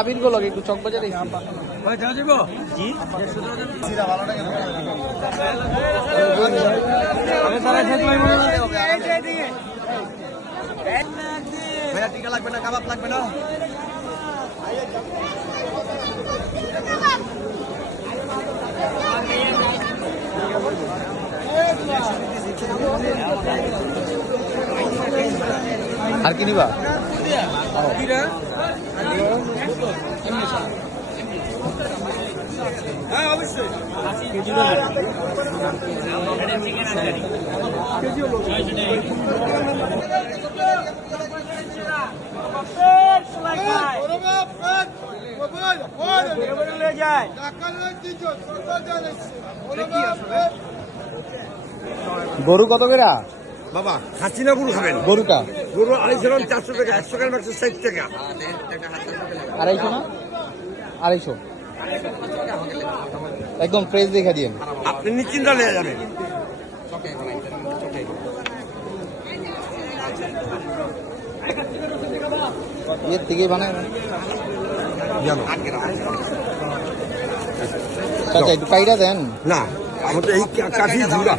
আবির গুলো একটু চক বাজারে টিকা লাগবে না, কাবাব লাগবে না। আর কি নিবা? হ্যাঁ অবশ্যই। গরু কত করে? বাবা খাচ্ছি না, গরু খাবেন? গরুটা গরু 400 টাকা, 100 গ্রাম 160 টাকা। 250 না? 250 একদম ফ্রেশ দেখা দিয়েন। আপনি নিশ্চিন্ত নিয়ে যাবেন। এর থেকে বানায় চাচা একটু কাইরা দেন না, আমাদের এই কাঠি ঝুলা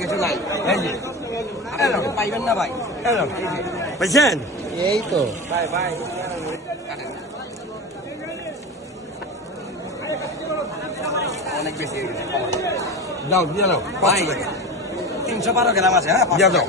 পাইবেন না ভাই। পাইছেন? এই তো অনেক বেশি দাও, দিয়ে দাও, 500 টাকা 312 গ্রাম আছে। হ্যাঁ দিয়ে দাও।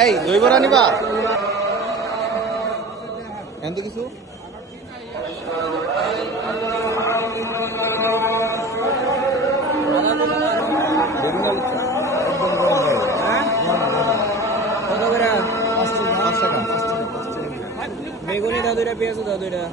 এই দই বড়া নিবা এত কিছু বেগুনি দাদুরা পেঁয়াজ দাদুরা